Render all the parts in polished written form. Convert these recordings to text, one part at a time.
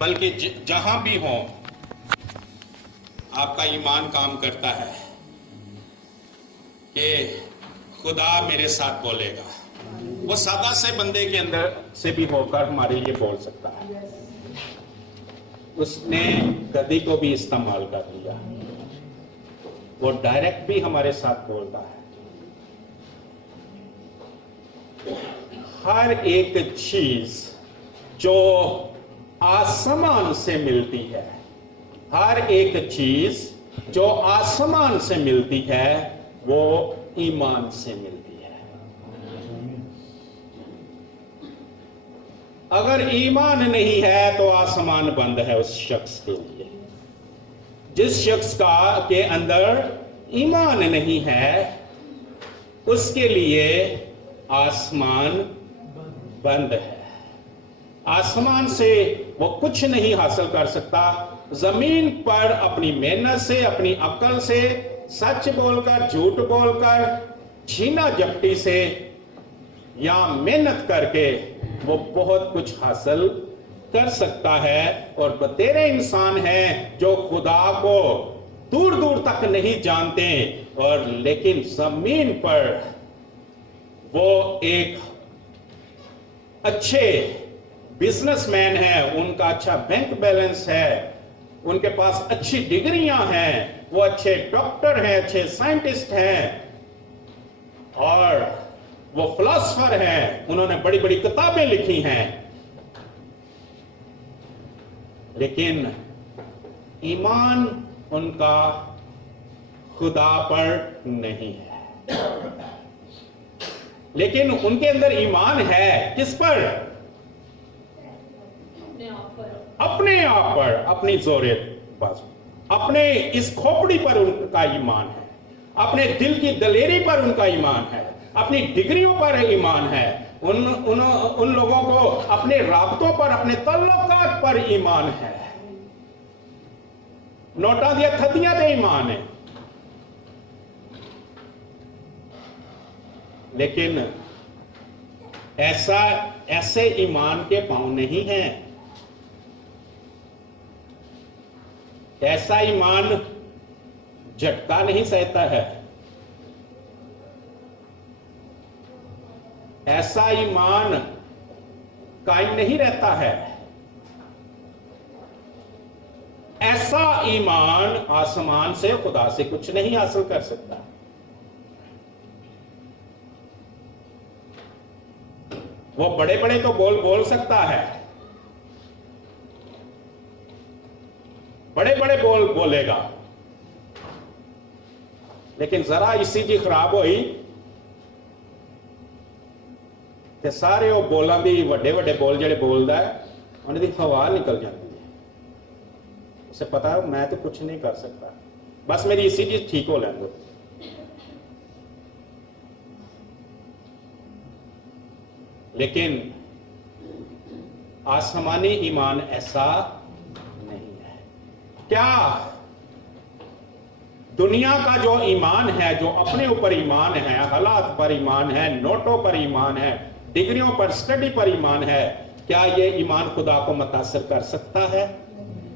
बल्कि जहां भी हो आपका ईमान काम करता है कि खुदा मेरे साथ बोलेगा। वो सादा से बंदे के अंदर से भी होकर हमारे लिए बोल सकता है। उसने गधी को भी इस्तेमाल कर लिया, वो डायरेक्ट भी हमारे साथ बोलता है। हर एक चीज जो आसमान से मिलती है, हर एक चीज जो आसमान से मिलती है वो ईमान से मिलती है। अगर ईमान नहीं है तो आसमान बंद है उस शख्स के लिए। जिस शख्स के अंदर ईमान नहीं है उसके लिए आसमान बंद है। आसमान से वो कुछ नहीं हासिल कर सकता। जमीन पर अपनी मेहनत से, अपनी अक्ल से, सच बोलकर, झूठ बोलकर, छीना झपटी से या मेहनत करके वो बहुत कुछ हासिल कर सकता है। और बतेरे इंसान हैं जो खुदा को दूर दूर तक नहीं जानते, और लेकिन जमीन पर वो एक अच्छे बिजनेसमैन है, उनका अच्छा बैंक बैलेंस है, उनके पास अच्छी डिग्रियां हैं, वो अच्छे डॉक्टर हैं, अच्छे साइंटिस्ट हैं, और वो फिलोसोफर हैं, उन्होंने बड़ी बड़ी किताबें लिखी हैं, लेकिन ईमान उनका खुदा पर नहीं है। लेकिन उनके अंदर ईमान है किस पर? अपने आप पर, अपनी जोरे बाजू, अपने इस खोपड़ी पर उनका ईमान है, अपने दिल की दलेरी पर उनका ईमान है, अपनी डिग्रियों पर ईमान है, उन लोगों को अपने राबतों पर, अपने तल्लुकात पर ईमान है। नोटा दिया थतियां पे ईमान है। लेकिन ऐसे ईमान के पांव नहीं हैं। ऐसा ईमान झटका नहीं सहता है। ऐसा ईमान कायम नहीं रहता है। ऐसा ईमान आसमान से, खुदा से कुछ नहीं हासिल कर सकता। वो बड़े बड़े तो बोल सकता है, बड़े बड़े बोलेगा, लेकिन जरा ईसीजी खराब हुई ते सारे वो बोलों की वड्डे वड्डे बोल जेडे बोलदा है उन्हें हवा निकल जाती है। उसे पता है मैं तो कुछ नहीं कर सकता, बस मेरी ईसीजी ठीक हो लेने दो। लेकिन आसमानी ईमान ऐसा नहीं है। क्या दुनिया का जो ईमान है, जो अपने ऊपर ईमान है, हालात पर ईमान है, नोटों पर ईमान है, डिग्रियों पर, स्टडी पर ईमान है, क्या यह ईमान खुदा को मुतासिर कर सकता है?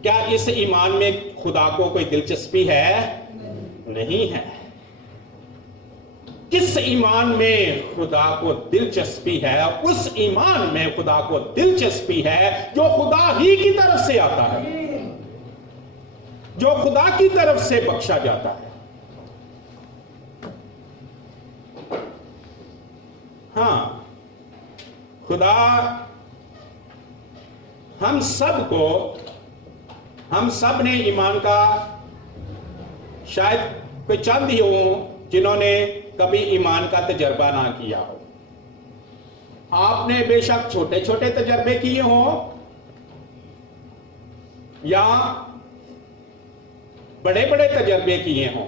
क्या इस ईमान में खुदा को कोई दिलचस्पी है? नहीं है। किस ईमान में खुदा को दिलचस्पी है? उस ईमान में खुदा को दिलचस्पी है जो खुदा ही की तरफ से आता है, जो खुदा की तरफ से बख्शा जाता है। हां, खुदा हम सब ने ईमान का, शायद कोई चंद ही हो जिन्होंने कभी ईमान का तजर्बा ना किया हो। आपने बेशक छोटे छोटे तजर्बे किए हो या बड़े बड़े तजर्बे किए हों,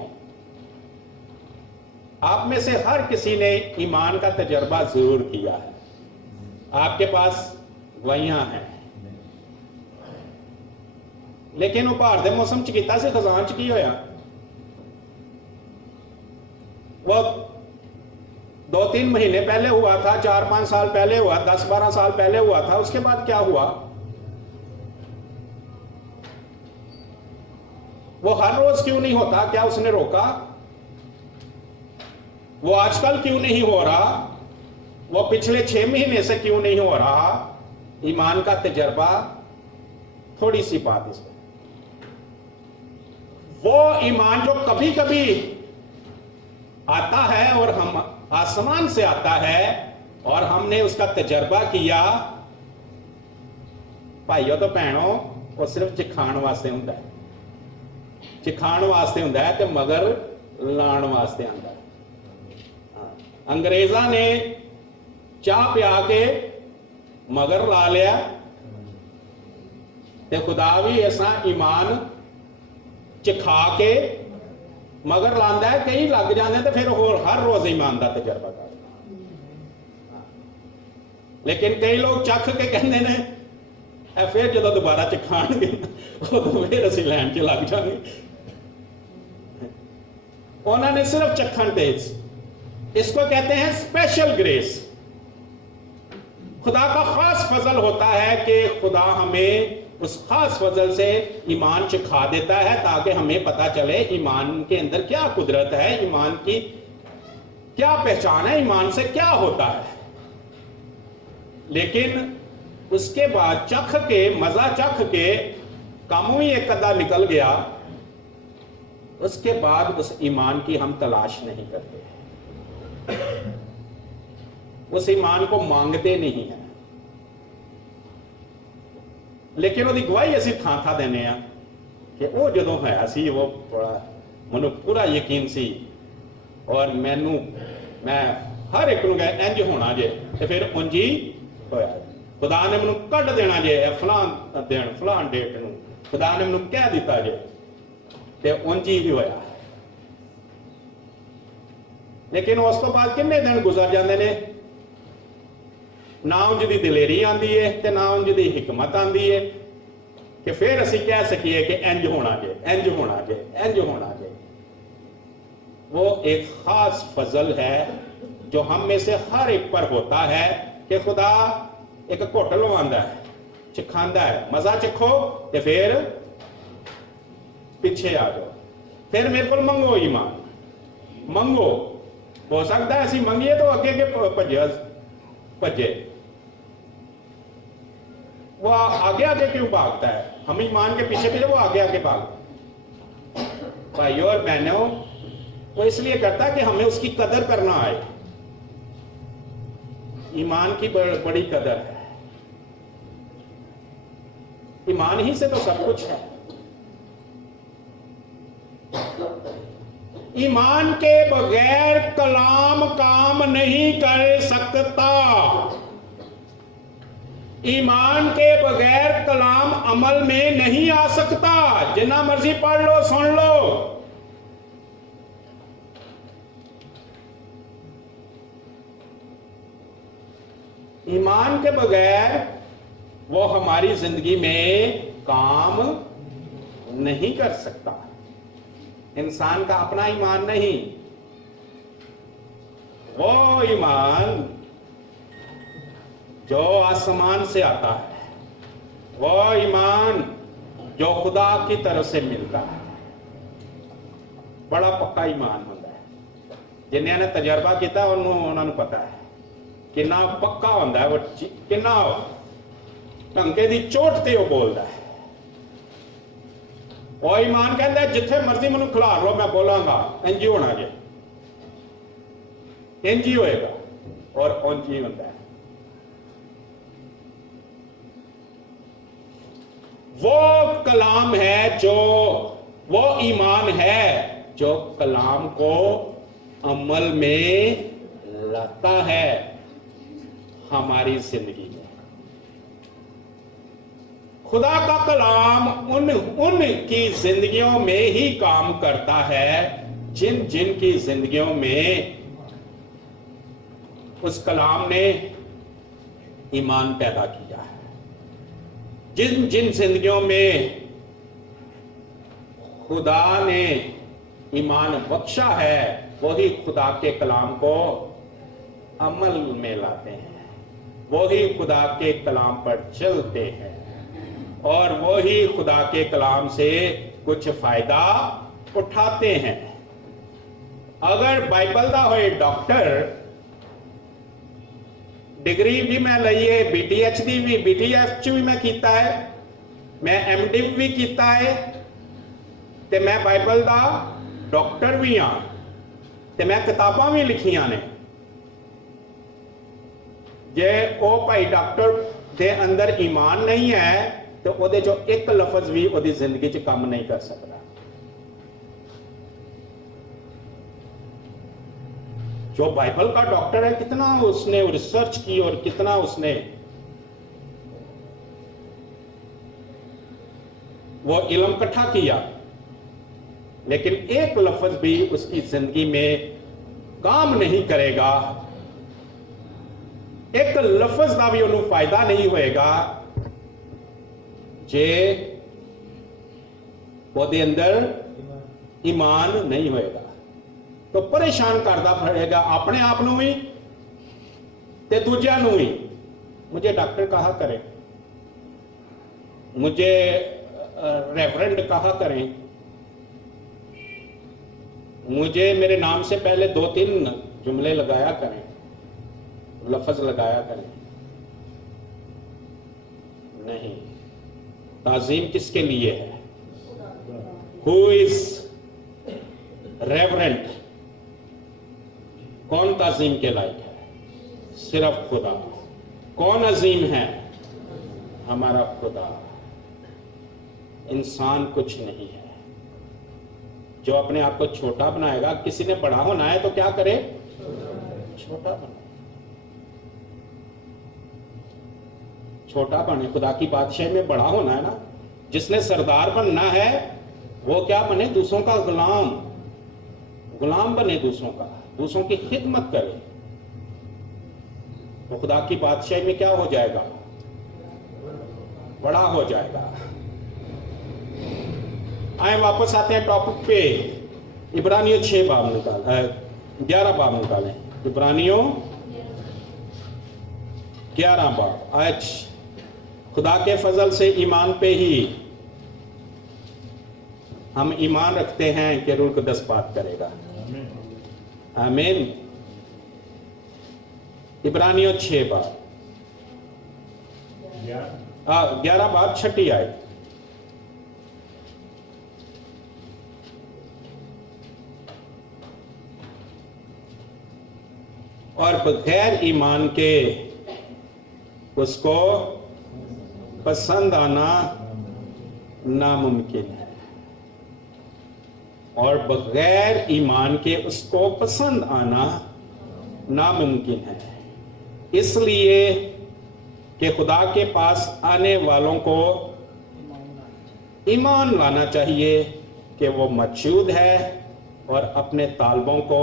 आप में से हर किसी ने ईमान का तजर्बा जरूर किया है। आपके पास गवाहियां हैं। लेकिन वो भार दे मौसम च कीता सी, खजान च की होया? वो 2-3 महीने पहले हुआ था, 4-5 साल पहले हुआ, 10-12 साल पहले हुआ था, उसके बाद क्या हुआ? वो हर रोज क्यों नहीं होता? क्या उसने रोका? वो आजकल क्यों नहीं हो रहा? वो पिछले 6 महीने से क्यों नहीं हो रहा? ईमान का तजर्बा, थोड़ी सी बात इसमें, वो ईमान जो कभी कभी आता है और हम आसमान से आता है और हमने उसका तजर्बा किया, भाइयों तो भैनों, वो सिर्फ चिखाण वास्ते हुंदा है, चिखाण वास्ते हुंदा है ते मगर लाण वास्ते आंदा है। अंग्रेजा ने चाह पिया के मगर ला लिया, ते खुदा भी ऐसा ईमान चिखा के मगर लांदा है। कई लग जाते हैं तो फिर होर हर रोज ईमान का तजर्बा कर। लेकिन कई लोग चख के कहते हैं फिर जो दोबारा चिखाणगे उदों फिर असीं लैन च लग जाएंगे। उन्होंने सिर्फ चखण तेज, इसको कहते हैं स्पेशल ग्रेस। खुदा का खास फजल होता है कि खुदा हमें उस खास फजल से ईमान चिखा देता है ताकि हमें पता चले ईमान के अंदर क्या कुदरत है, ईमान की क्या पहचान है, ईमान से क्या होता है। लेकिन उसके बाद चख के, मजा चख के कामों ही एक कदा निकल गया, उसके बाद उस ईमान की हम तलाश नहीं करते, उस ईमान को मांगते नहीं है। लेकिन वो गवाही असी थां थां देने कि वो जो है सी वो बड़ा मनु पूरा यकीन सी और मैं हर एक नूं कह इंज होना जे ते फिर उंज ही होया। खुदा ने मैनू कढ़ देना जे फलां दिन फलां डेट नूं, खुदा ने मैनू कह दिता जे ते उंज ही होया। लेकिन उस तो बाद किन्ने दिन गुजर जाते ने, ना उंज दी दिलेरी आती है ते ना उंज दी हिकमत आती है कि फिर असी कह सकीए कि इंज होना जे, इंज होना जे, इंज होना जे। वो एक खास फजल है जो हम में से हर एक पर होता है कि खुदा एक घुट लवांदा है, चिखांदा है, मजा चखो ते फिर पीछे आ जाओ, फिर मेरे को मंगो ईमान, मंगो। हो सकता है असी मंगिए तो अगे अगे भजे, वो आगे आगे क्यों भागता है? हम ईमान के पीछे पीछे, वो आगे आगे भाग। भाइयों और बहनों, वो इसलिए करता है कि हमें उसकी कदर करना आए। ईमान की बड़ी कदर है, ईमान ही से तो सब कुछ है। ईमान के बगैर कलाम काम नहीं कर सकता, ईमान के बगैर कलाम अमल में नहीं आ सकता। जितना मर्जी पढ़ लो, सुन लो, ईमान के बगैर वो हमारी जिंदगी में काम नहीं कर सकता। इंसान का अपना ईमान नहीं, वो ईमान जो आसमान से आता है, वो ईमान जो खुदा की तरफ से मिलता है, बड़ा पक्का ईमान होता है। जिन्हें ने तजर्बा किया उन्होंने पता है कितना पक्का होता है, वो कितना ढंके की चोट ते वो बोलता है। वो ईमान कहता है जिथे मर्जी मैनू खिलार लो, मैं बोलांगा इंज ही होना जे, इंज ही होएगा, और उंज ही होता है। वो कलाम है जो, वो ईमान है जो कलाम को अमल में लाता है हमारी जिंदगी में। खुदा का कलाम उन की जिंदगियों में ही काम करता है जिन जिन की जिंदगियों में उस कलाम ने ईमान पैदा किया है। जिन जिन जिंदगियों में खुदा ने ईमान बख्शा है, वही खुदा के कलाम को अमल में लाते हैं, वही खुदा के कलाम पर चलते हैं, और वही खुदा के कलाम से कुछ फायदा उठाते हैं। अगर बाइबल दा होए डॉक्टर, डिग्री भी मैं लई है, BTH भी, BTF भी मैं कीता है, मैं MDiv भी कीता है, ते मैं बाइबल दा डॉक्टर भी हाँ, ते मैं किताबां भी लिखियां ने। जे ओ भाई डॉक्टर दे अंदर ईमान नहीं है तो ओदे जो एक लफज भी ओदी जिंदगी च काम नहीं कर सकता। जो बाइबल का डॉक्टर है, कितना उसने रिसर्च की और कितना उसने वो इल्म इकट्ठा किया, लेकिन एक लफ्ज भी उसकी जिंदगी में काम नहीं करेगा, एक लफ्ज का भी उन्हें फायदा नहीं होएगा जे ਉਹਦੇ अंदर ईमान नहीं होएगा। तो परेशान करता पड़ेगा अपने आप नूं भी ते दूजियां नूं भी। मुझे डॉक्टर कहा करें, मुझे रेफरेंट कहा करें, मुझे मेरे नाम से पहले 2-3 जुमले लगाया करें, लफ्ज लगाया करें। नहीं, ताजीम किसके लिए है? Who is reverent? कौन ताजीम के लायक है? सिर्फ खुदा। कौन अजीम है? हमारा खुदा। इंसान कुछ नहीं है। जो अपने आप को छोटा बनाएगा, किसी ने बड़ा होना है तो क्या करे? छोटा बने। छोटा बने। खुदा की बादशाही में बड़ा होना है ना। जिसने सरदार बनना है वो क्या बने? दूसरों का गुलाम। गुलाम बने दूसरों का, दूसरों की खिदमत करे। तो खुदा की बादशाही में क्या हो जाएगा? बड़ा हो जाएगा। आए वापस आते हैं टॉपिक पे। इब्रानियों 6 बाब निकाल 11 बाब निकालें। इब्रानियों 11 बाब। आज खुदा के फजल से ईमान पे ही हम ईमान रखते हैं कि रूह कुद्दस बात करेगा। आमीन। इब्रानियों 6 बाब 11 बाब 6 आयत। और बगैर ईमान के उसको पसंद आना नामुमकिन है, और बगैर ईमान के उसको पसंद आना नामुमकिन है। इसलिए कि खुदा के पास आने वालों को ईमान लाना चाहिए कि वो मौजूद है और अपने तालबों को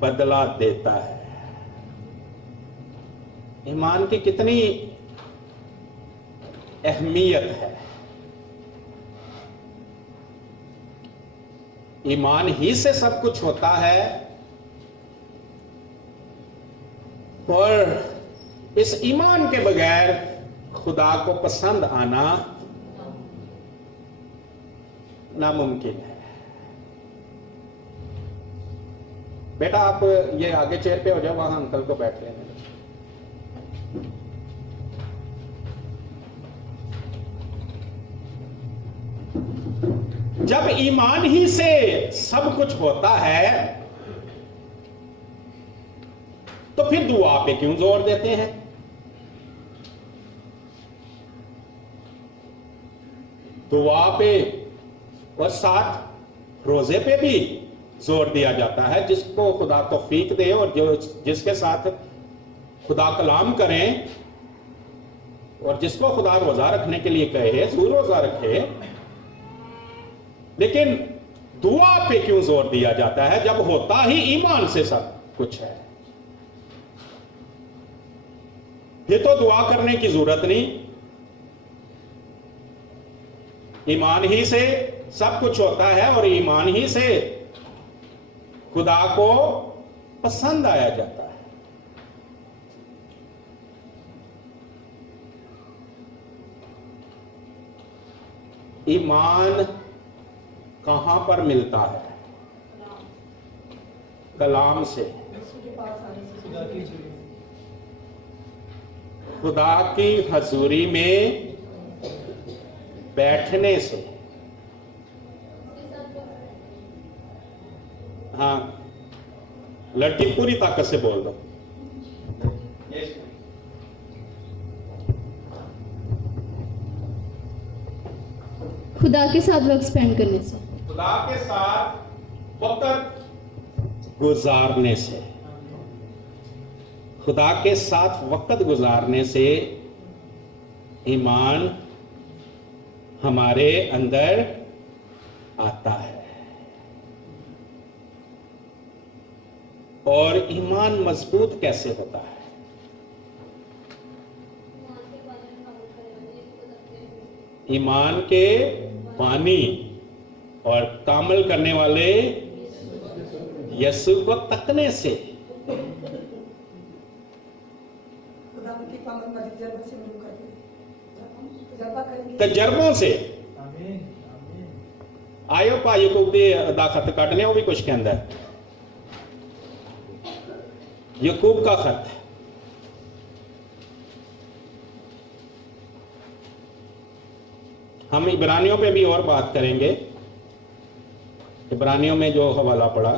बदला देता है। ईमान की कितनी अहमियत है। ईमान ही से सब कुछ होता है, और इस ईमान के बगैर खुदा को पसंद आना नामुमकिन है। बेटा आप ये आगे चेयर पे हो जाओ, वहां अंकल को बैठ लेने। जब ईमान ही से सब कुछ होता है तो फिर दुआ पे क्यों जोर देते हैं? दुआ पे और साथ रोजे पे भी जोर दिया जाता है। जिसको खुदा तौफीक दे और जो जिसके साथ खुदा कलाम करें, और जिसको खुदा रोजा रखने के लिए कहे जरूर रोजा रखे। लेकिन दुआ पे क्यों जोर दिया जाता है जब होता ही ईमान से सब कुछ है? फिर तो दुआ करने की जरूरत नहीं। ईमान ही से सब कुछ होता है और ईमान ही से खुदा को पसंद आया जाता है। ईमान कहां पर मिलता है? कलाम से, खुदा की हजूरी में बैठने से। हाँ, लड़की पूरी ताकत से बोल दो। खुदा के साथ वक्त स्पेंड करने से। खुदा के साथ वक्त गुजारने से। खुदा के साथ वक्त गुजारने से ईमान हमारे अंदर आता है। और ईमान मजबूत कैसे होता है? ईमान के पानी और कामल करने वाले यीशु को तकने से। तजर्बों से। आयो पा यकूब दे दा खत कटने, वो भी कुछ के अंदर यकूब का खत। हम इब्रानियों पे भी और बात करेंगे। इब्रानियों में जो हवाला पड़ा,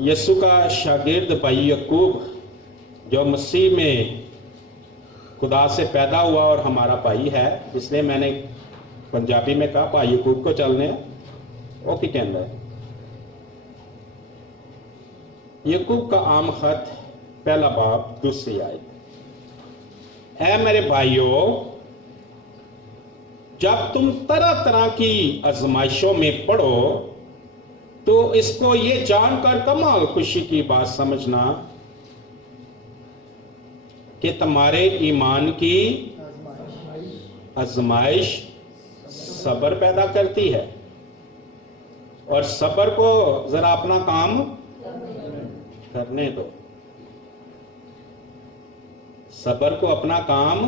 यीशु का शागिर्द भाई यकूब जो मसीह में खुदा से पैदा हुआ और हमारा भाई है, इसलिए मैंने पंजाबी में कहा भाई यकूब को चलने। वो की कहना है? यकूब का आम खत पहला बाब दूसरी आयत। ऐ मेरे भाइयों, जब तुम तरह तरह की आजमाइशों में पड़ो तो इसको ये जानकर कमाल खुशी की बात समझना कि तुम्हारे ईमान की आजमाइश सब्र पैदा करती है। और सब्र को जरा अपना काम करने दो। सब्र को अपना काम।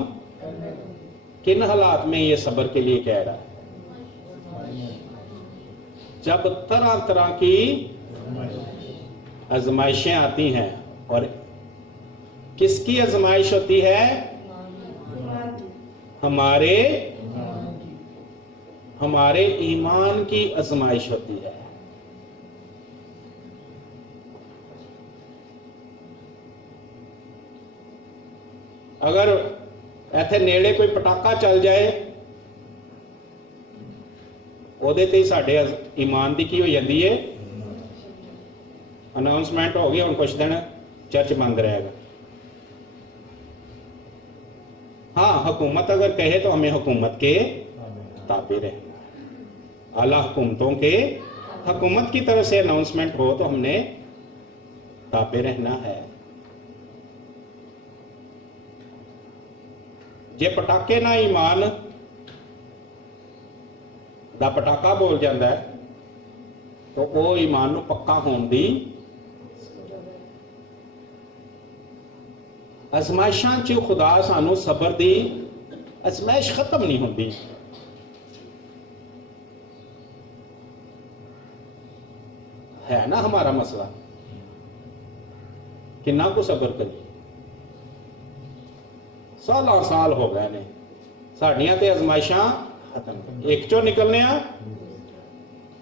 किन हालात में ये सब्र के लिए कह रहा है? जब तरह तरह की आजमाइशें आती हैं। और किसकी आजमाइश होती है? हमारे ईमान की आजमाइश होती है। अगर इत्थे नेड़े कोई पटाखा चल जाए, ਉਹਦੇ ਤੇ ਸਾਡੇ ईमान की की हो जाती है? अनाउंसमेंट हो गई, हुण कुछ दिन चर्च बंद रहेगा। हाँ, हुकूमत अगर कहे तो हमें हुकूमत के ताबे रहना। आला हुकूमतों के हुकूमत की तरफ से अनाउंसमेंट हो तो हमने ताबे रहना है। जे पटाके ना ईमान दा पटाका बोल जाता है तो वो ईमान नूं पक्का होने दी अजमाइशां च खुदा सानू सबर दी अजमाइश खत्म नहीं होती। है ना हमारा मसला, किन्ना को सबर करिए। साल साल हो गए ने साडियां ते अजमाइशां खत्म। एक चो निकलने आ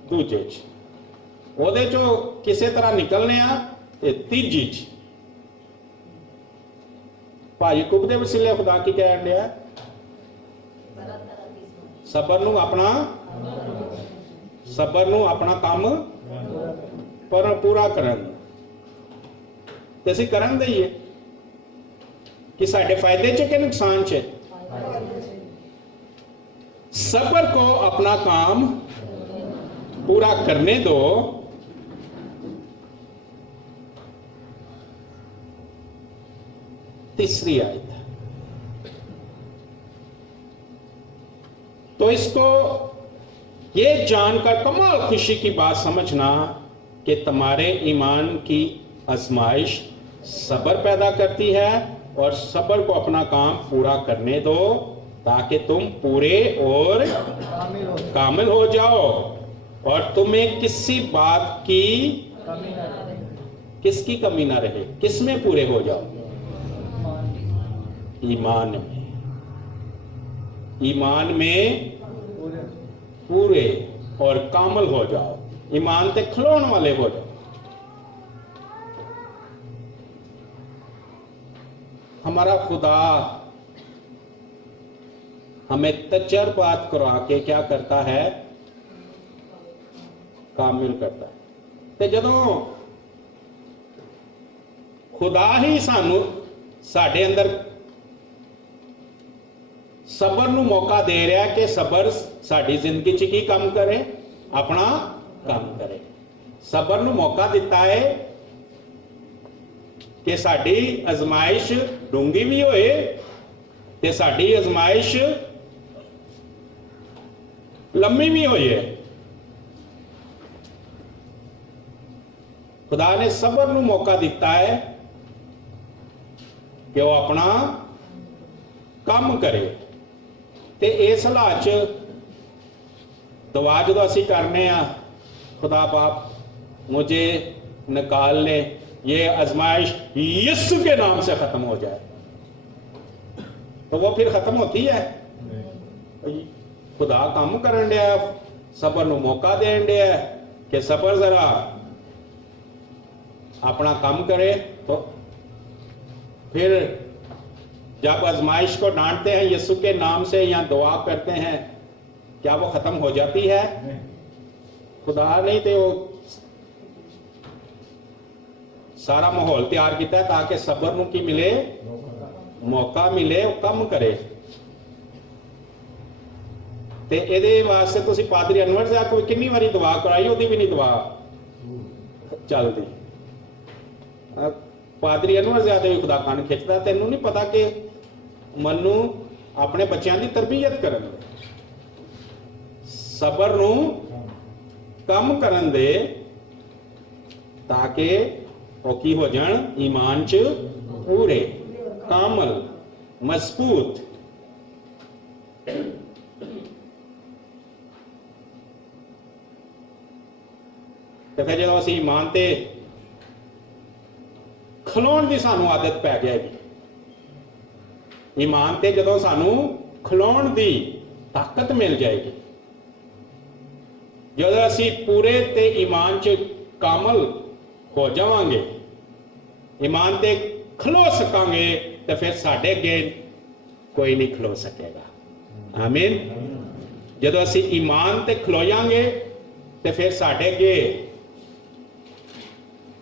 दूजे च, ओदे चो किसी तरह निकलने आ ते तीजी च। भाई कुब दे वसीले खुदा की कह दिया सबर नूं अपना काम पर पूरा करन ते असीं करन दईए कि साडे फायदे च कि नुकसान च। सबर को अपना काम पूरा करने दो। तीसरी आयत। तो इसको ये जानकर कमाल खुशी की बात समझना कि तुम्हारे ईमान की आजमाइश सब्र पैदा करती है और सब्र को अपना काम पूरा करने दो ताकि तुम पूरे और कामिल हो जाओ और तुम्हें किसी बात की किसकी कमी ना रहे। किस में पूरे हो जाओ? ईमान में। ईमान में पूरे और कामिल हो जाओ। ईमान ते खलोण वाले हो जाओ। हमारा खुदा हमें तजर्बात करा के क्या करता है? कामिल करता है। ते जदों खुदा ही सानू साडे अंदर सबर नू मौका दे रहा कि सबर साडी जिंदगी च की काम करे? अपना काम करे। सबर नू मौका दिता है कि साडी अजमाइश डूंगी भी होए ते साडी अजमाइश लंबी भी होए। खुदा ने सबर नू मौका दिता है कि वह अपना काम करे। ते इस हालात च दुआ जो असी करने आ, खुदा बाप मुझे निकाल ले, ये आजमाइश यीशु के नाम से खत्म हो जाए, तो वो फिर खत्म होती है? खुदा काम करन दिया, सबर नू मौका देन दिया कि सबर जरा अपना काम करे। तो फिर जब आजमाइश को डांटते हैं यीशु के नाम से या दुआ करते हैं, क्या वो खत्म हो जाती है? खुदा नहीं तो वो सारा माहौल तैयार किया है ताकि सबर नू की मिले, मौका मिले, वो कम करे। ते इहदे वास्ते तुसी पादरी अनवर साहब कोई कितनी बारी दुआ कराई, ओदी भी नहीं दुआ चलदी। पादरी अनवर ज़्यादा भी खुदा कान खिंचदा। तैनू नहीं पता कि मनु अपने बच्चों की तरबियत करन दे, सबर नू कम करन दे ताकि वो की हो जान ईमान च पूरे, कामल, मजबूत। तो फिर जो असी ईमान ते खलोण की सानू आदत पै जाएगी, ईमान ते जदों सानू खलोण की ताकत मिल जाएगी, जदों असी पूरे ते ईमान च कामल हो जावांगे, ईमान ते खलो सकांगे, तो फिर साडे अगे कोई नहीं खलो सकेगा। आमीन। जदों असी ईमान ते खलोयांगे तो फिर साडे अगे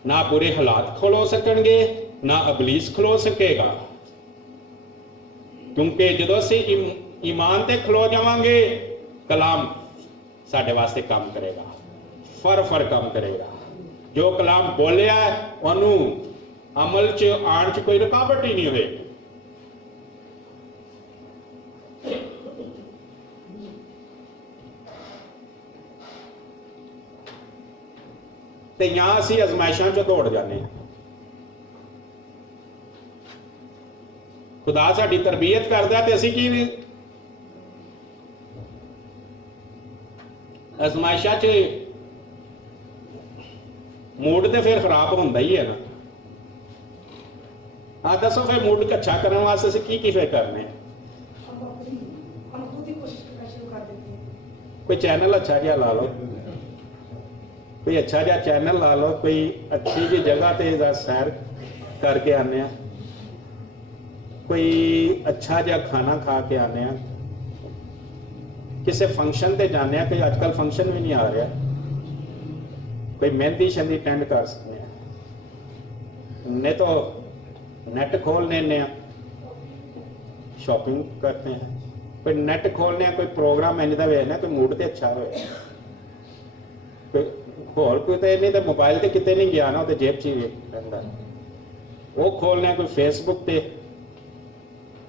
ना बुरे हालात खलो सकणगे, ना अबलीस खलो सकेगा। क्योंकि जदों असी ईमान ते खलो जावांगे, कलाम साडे वास्ते काम करेगा, फर काम करेगा। जो कलाम बोलिया उन्होंने अमल च आण च कोई रुकावट ही नहीं होएगी। ते यहाँ असी अजमाइशों च दौड़ जाने। खुदा साडी तरबियत करदा ते असी की अजमाइशा च मूड तो फिर खराब होंदा ही है ना। हाँ दसो फिर मूड अच्छा करने वास्ते असी की फिर करने? कोई चैनल अच्छा जिहा ला लो, कोई अच्छा जिहा चैनल ला लो, कोई अच्छी जी जगह ते सैर करके आने, कोई अच्छा जिहा खाना खा के आने, किसी फंक्शन ते जाने। कोई आजकल फंक्शन भी नहीं आ रहा, कोई मेहंदी शंदी अटेंड कर सकते हैं, नहीं तो नेट खोल लेने, शॉपिंग करते हैं, कोई नेट खोलने, कोई प्रोग्राम इंज दा वेखना, कोई मूड ते अच्छा होए, कोई होर कोई तो नहीं तो मोबाइल ते किते नहीं गया ना, तो जेब च ही रहिंदा, वो खोलने, कोई फेसबुक ते,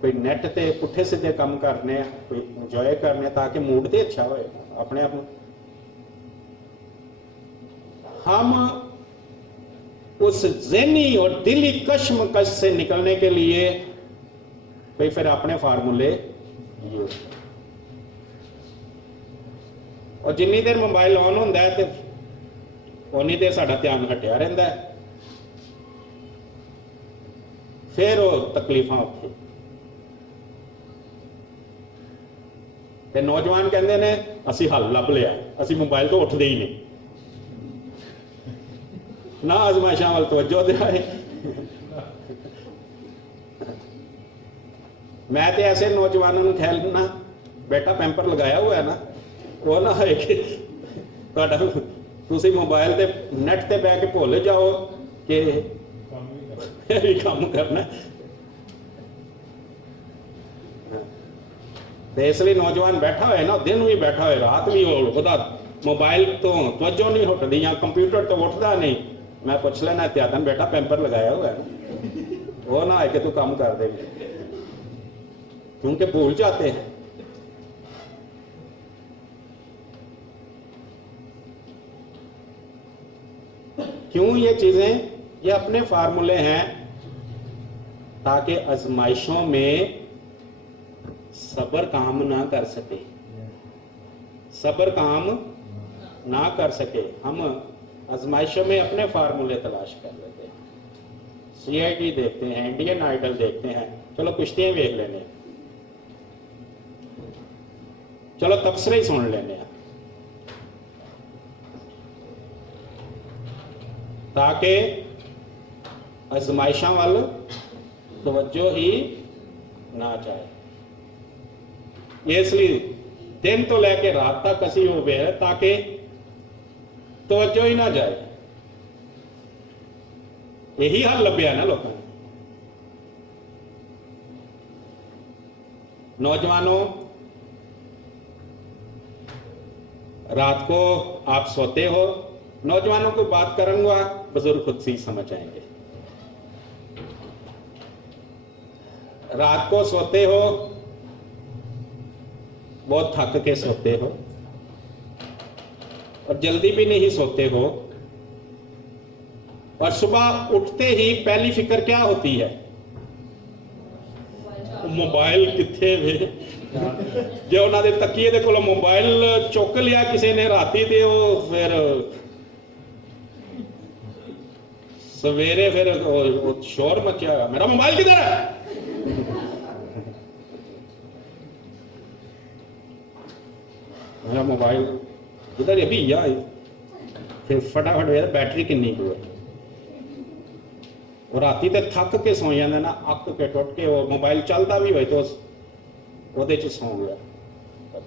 कोई नेट ते पुठे सीधे काम करने, कोई इंजॉय करने, ताकि मूड ते अच्छा होए अपने आप। हम उस ज़हनी और दिली कश्मकश से निकलने के लिए कोई फिर अपने फार्मूले ये और जिन्नी देर मोबाइल ऑन होंदा है तो उन्नी देर साडा ध्यान हटिया रहिंदा है, फिर वो तकलीफां औखी। ते नौजवान कहंदे ने असीं हल लभ लिया, असीं मोबाइल तो उठदे ही नहीं, ना आजमाइशां वल तवज्जो दिहाए। मैं तो ऐसे नौजवानों को कहना, बेटा पैंपर लगाया हुआ है ना, वो ना है कि तुहाडा तुसीं मोबाइल ते नैट ते बह के भुल जाओ कि भी काम करना। तो इसलिए नौजवान बैठा हुआ है ना, दिन भी बैठा हुआ, रात भी होता मोबाइल तो तवज्जो नहीं उठती, या कंप्यूटर तो उठता नहीं। मैं पूछ लेना त्यादन, बेटा पैंपर लगाया हुआ है ना, वो ना है कि तू काम कर दे, क्योंकि भूल जाते हैं। क्यों ये चीजें? ये अपने फार्मूले हैं ताकि आजमाइशों में सब्र काम ना कर सके, सब्र काम ना कर सके। हम आजमाइशों में अपने फार्मूले तलाश कर लेते हैं, सीआईडी देखते हैं, इंडियन आइडल देखते हैं, चलो कुश्तियां देख लेने, चलो तबसरे ही सुन लेने, ताकि आजमाइशा वाल तवज्जो ही ना जाए। इसलिए दिन तो लेके रात तक असी हो गए ताकि तवज्जो ही ना जाए। यही हल लभ्या ना लोगों ने। नौजवानों, रात को आप सोते हो, नौजवानों को बात करूंगा, बुजुर्ग खुद से ही समझ आएंगे। रात को सोते हो, बहुत थक के सोते हो और जल्दी भी नहीं सोते हो, और सुबह उठते ही पहली फिक्र क्या होती है? मोबाइल किथे वे। जो उन्होंने तकिए दे कोलों मोबाइल चुक लिया किसी ने राती ते वो फिर सवेरे फिर शोर मचा, मेरा मोबाइल किधर है? मेरा मोबाइल इधर अभी या फिर फटाफट बैटरी किन्नी को है, और राती तो थक के सो जाता ना, अक के टुट के, वो मोबाइल चलता भी हो तो वो सौ गया।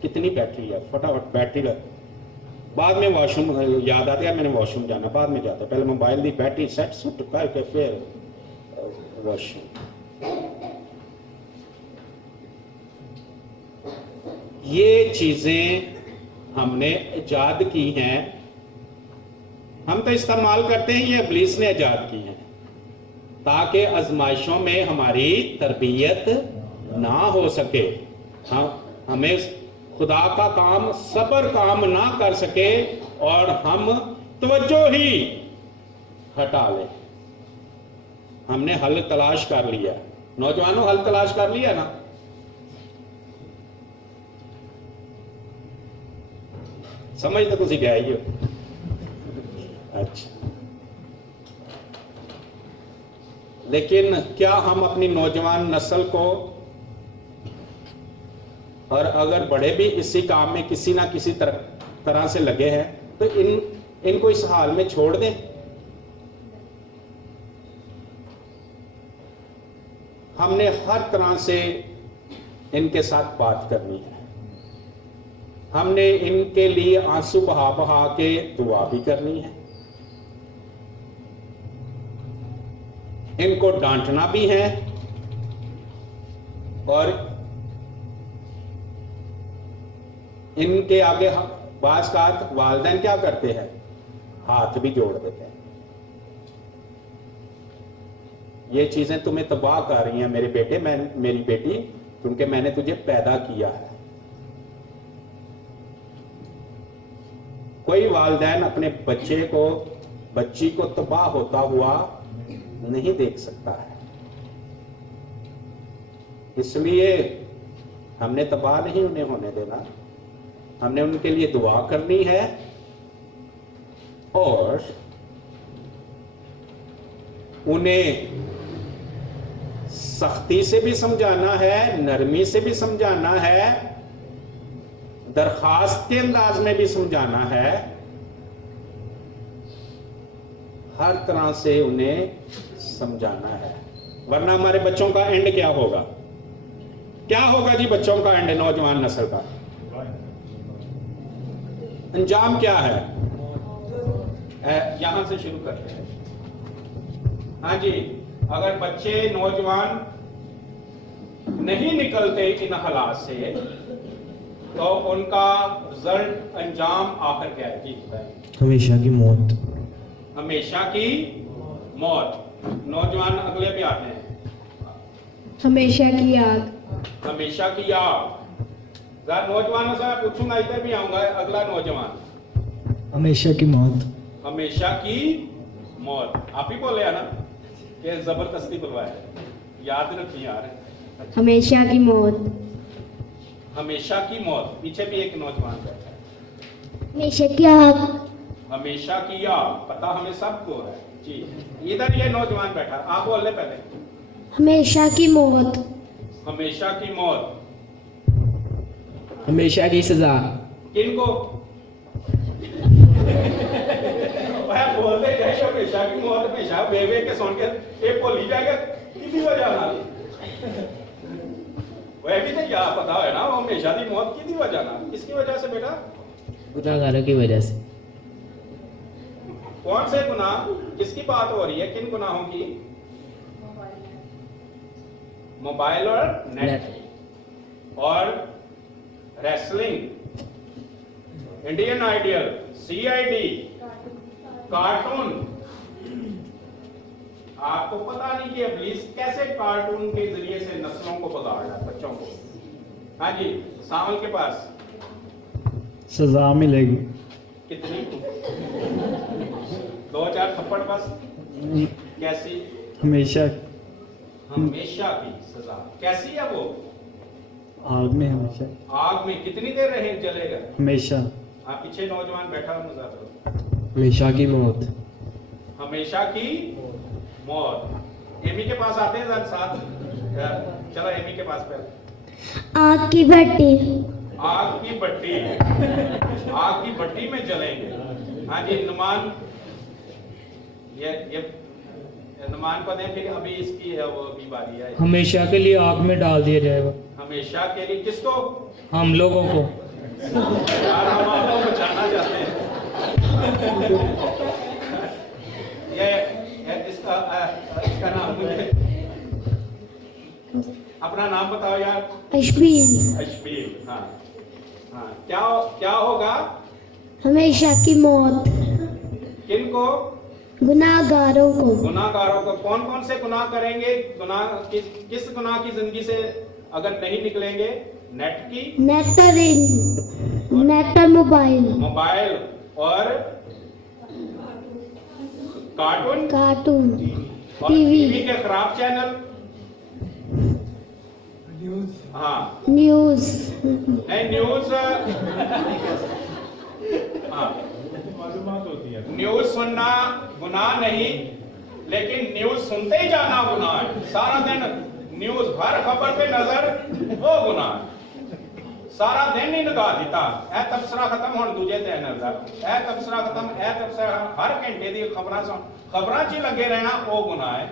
कितनी बैटरी है, फटाफट बैटरी लग। बाद में वॉशरूम याद आता है, मैंने वॉशरूम जाना, बाद में जाता, पहले मोबाइल की बैटरी सेट सुट करके फिर वॉशरूम। ये चीजें हमने इजाद की हैं, हम तो इस्तेमाल करते हैं, ये इब्लीस ने इजाद की हैं ताकि आजमाइशों में हमारी तरबियत ना हो सके, हमें खुदा का काम, सब्र काम ना कर सके और हम तवज्जो ही हटा ले। हमने हल तलाश कर लिया। नौजवानों, हल तलाश कर लिया ना? समझ तो तुसी गए ही हो। अच्छा, लेकिन क्या हम अपनी नौजवान नस्ल को, और अगर बड़े भी इसी काम में किसी ना किसी तरह से लगे हैं, तो इनको इस हाल में छोड़ दें? हमने हर तरह से इनके साथ बात करनी है, हमने इनके लिए आंसू बहा बहा के दुआ भी करनी है, इनको डांटना भी है, और इनके आगे बास का वालिदैन क्या करते हैं? हाथ भी जोड़ देते हैं। ये चीजें तुम्हें तबाह कर रही हैं मेरे बेटे, मेरी बेटी, क्योंकि मैंने तुझे पैदा किया है। कोई वालिदैन अपने बच्ची को तबाह होता हुआ नहीं देख सकता है। इसलिए हमने तबाह नहीं उन्हें होने देना, हमने उनके लिए दुआ करनी है और उन्हें सख्ती से भी समझाना है, नरमी से भी समझाना है, दरखास्त के अंदाज में भी समझाना है, हर तरह से उन्हें समझाना है। वरना हमारे बच्चों का एंड क्या होगा? क्या होगा जी बच्चों का एंड, नौजवान नस्ल का अंजाम क्या है? यहां से शुरू करते हैं। हाँ जी, अगर बच्चे नौजवान नहीं निकलते इन हालात से तो उनका रिजल्ट अंजाम आखिर क्या है? जी बताएं। हमेशा की मौत। हमेशा की मौत। नौजवान अगले पे आते हैं। हमेशा की आग। हमेशा की आग। नौजवानों से मैं पूछूंगा, इधर भी आऊंगा। अगला नौजवान। हमेशा की मौत। हमेशा की मौत। आप ही बोले ना कि जबरदस्ती बुलवाया, याद रखिए यार। हमेशा की मौत। हमेशा की मौत। पीछे भी एक नौजवान बैठा है। हमेशा की आग। हमेशा की आग। पता हमें सबको है जी। इधर ये नौजवान बैठा, आप बोल ले पहले। हमेशा की मौत। हमेशा की मौत। हमेशा की सजा। किनको? वह बोलते जाए हमेशा की मौत, हमेशा वे के सुन के ये भोली जाएगा किसी वजह ना। वह भी तो क्या पता है ना, वो हमेशा की मौत किसी वजह ना। किसकी वजह से बेटा? गुनाहगारों की वजह से। कौन से गुनाह? किसकी बात हो रही है? किन गुनाहों की? मोबाइल और नेट और wrestling, Indian ideal, CID, cartoon. आपको पता नहीं कि इब्लीस कैसे कार्टून के जरिए से नस्लों को बिगाड़ रहा है, बच्चों को। हाँ जी, सावल के पास सजा मिलेगी। कितनी? 2-4 थप्पड़ बस। कैसी? हमेशा। हमेशा की सजा। कैसी है वो? आग में हमेशा। आग में कितनी देर रहे जलेगा? हमेशा। आप पीछे नौजवान बैठा मुजाफिर। हमेशा की मौत। हमेशा की मौत। एमी के पास आते हैं साथ। चलो एमी के पास पहले। आग की भट्टी। आग की भट्टी। आग की भट्टी में जलेंगे। हाँ जी, नुमान। ये नुमान को दें, फिर अभी इसकी वो भी बारी है। हमेशा के लिए आग में डाल दिया जाएगा। हमेशा के लिए किसको? हम लोगों को। यार हम आपको बचाना चाहते हैं। ये इसका नाम मुझे, अपना नाम बताओ यार। अशबील। अशबील। हाँ हाँ, क्या होगा? हमेशा की मौत। किनको? गुनाहगारों को। गुनाहगारों को। कौन कौन से गुनाह करेंगे? गुनाह किस गुनाह की जिंदगी से अगर नहीं निकलेंगे? नेट की। नेट और मोबाइल और कार्टून और टीवी के खराब चैनल। हाँ, न्यूज। नहीं न्यूज। हाँ, न्यूज सुनना गुनाह नहीं, लेकिन न्यूज सुनते ही जाना गुनाह है। सारा दिन न्यूज, हर खबर पे नजर, वो गुनाह है। सारा दिन ही निगाह दिता ए तबसरा खत्म होने दूजे ते नजर, ए तबसरा खत्म, ए तबसरा हर घंटे दी खबरां च लगे रहना, वो गुनाह है।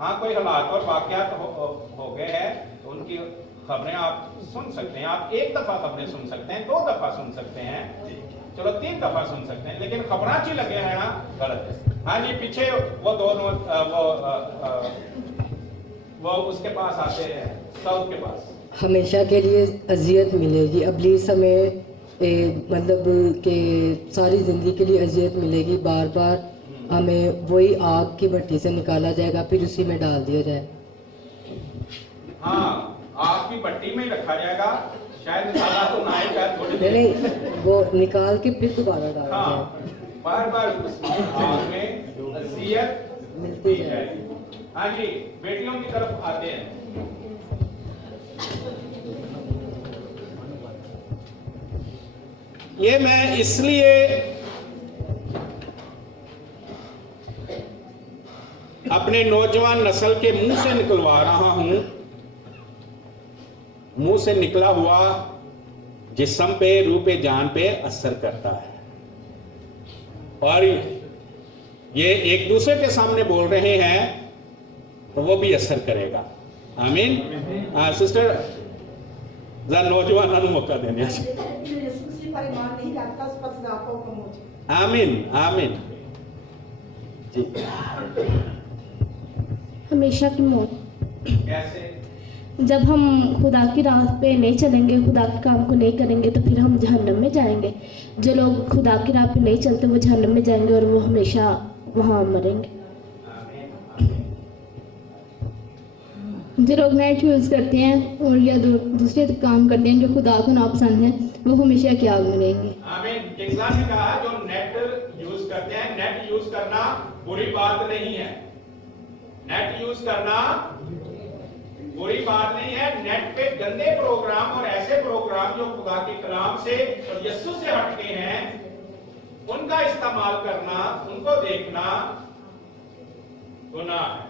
हाँ, कोई हालात और वाकयात हो गए हैं तो उनकी खबरें आप सुन सकते हैं। आप एक दफा खबरें सुन सकते हैं, 2 दफा सुन सकते हैं, चलो 3 दफा सुन सकते हैं, लेकिन खबरां च लगे रहना गलत है। हाँ जी, पीछे वो दोनों वो उसके पास आते हैं, साउथ के पास। हमेशा के लिए अजियत मिलेगी। इब्लीस हमें मतलब कि सारी ज़िंदगी के लिए अजियत मिलेगी। बार बार हमें वही आग की भट्टी से निकाला जाएगा, फिर उसी में डाल दिया जाए। हाँ, आग की भट्टी में ही रखा जाएगा। शायद साला तो ना ही शायद थोड़ी नहीं, वो निकाल के फिर दोबारा डाल हाँ, जाए। बार बार आग में अजियत मिलती है। हाँ जी, बेटियों की तरफ आते हैं। ये मैं इसलिए अपने नौजवान नस्ल के मुंह से निकलवा रहा हूं। मुंह से निकला हुआ जिस्म पे, रूह पे, जान पे असर करता है, और ये एक दूसरे के सामने बोल रहे हैं तो वो भी असर करेगा। आमीन। सिस्टर जरा नौजवानों को मौका देने। आमीन आमीन जी। हमेशा की मौत। कैसे? जब हम खुदा की राह पे नहीं चलेंगे, खुदा के काम को नहीं करेंगे, तो फिर हम जहन्नम में जाएंगे। जो लोग खुदा की राह पे नहीं चलते वो जहन्नम में जाएंगे और वो हमेशा वहाँ मरेंगे। जो लोग नेट यूज़ करते हैं और या दूसरे काम करते हैं जो खुदा को नापसंद है, वो हमेशा की आग में रहेंगे। आमीन। किसान ने कहा जो नेट यूज करते हैं, नेट यूज करना बुरी बात नहीं है। नेट यूज करना बुरी बात नहीं है। नेट पे गंदे प्रोग्राम और ऐसे प्रोग्राम जो खुदा के कलाम से और यीशु से हटके हैं, उनका इस्तेमाल करना, उनको देखना गुनाह है।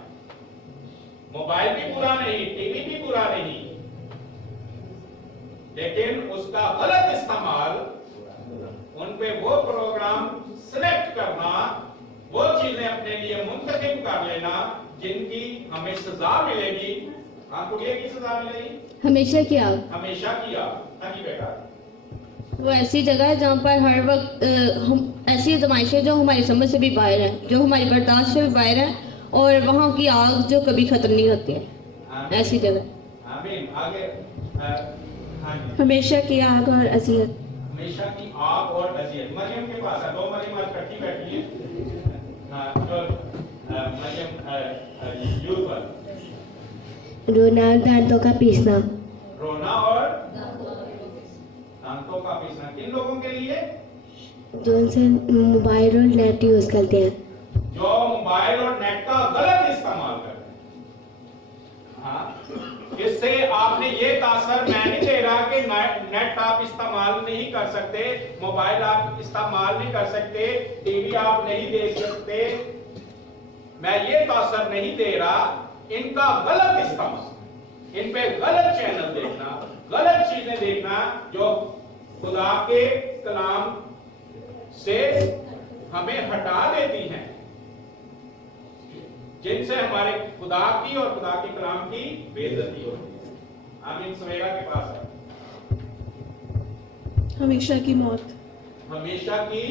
मोबाइल भी बुरा नहीं, टीवी भी बुरा नहीं, लेकिन उसका गलत इस्तेमाल, उन पे वो प्रोग्राम सिलेक्ट करना, वो चीजें अपने लिए मुंतखब कर लेना जिनकी हमें सजा मिलेगी। आपको ये की सजा मिलेगी? हमेशा की आग। हमेशा की आग। हाँ जी बेटा। वो ऐसी जगह है जहाँ पर हर वक्त हम ऐसी आजमाइशें जो हमारी समझ से भी बाहर है, जो हमारी बर्दाश्त से भी बाहर है, और वहाँ की आग जो कभी खत्म नहीं होती है, ऐसी जगह। आमीन। आगे। हाँ जी। हमेशा की आग और अजियत। हमेशा की आग और अजियत। मरियम के पास है, 2 मरियम आज इकट्ठी बैठी है। हाँ, जो मरियम यूथ पर रोना और दांतों का पीसना। रोना और दांतों का पीसना किन लोगों के लिए? जो उनसे मोबाइल और नेट यूज करते हैं, जो मोबाइल और नेट का गलत इस्तेमाल करते हैं। हाँ, इससे आपने ये तासर मैं नहीं दे रहा कि नेट आप इस्तेमाल नहीं कर सकते, मोबाइल आप इस्तेमाल नहीं कर सकते, टीवी आप नहीं देख सकते, मैं ये तासर नहीं दे रहा। इनका गलत इस्तेमाल, इन पे गलत चैनल देखना, गलत चीजें देखना जो खुदा के कलाम से हमें हटा देती हैं, जिनसे हमारे खुदा की और खुदा के कलाम की बेइज्जती होती है। आमीन। सवेरा के पास है। हमेशा की मौत। हमेशा की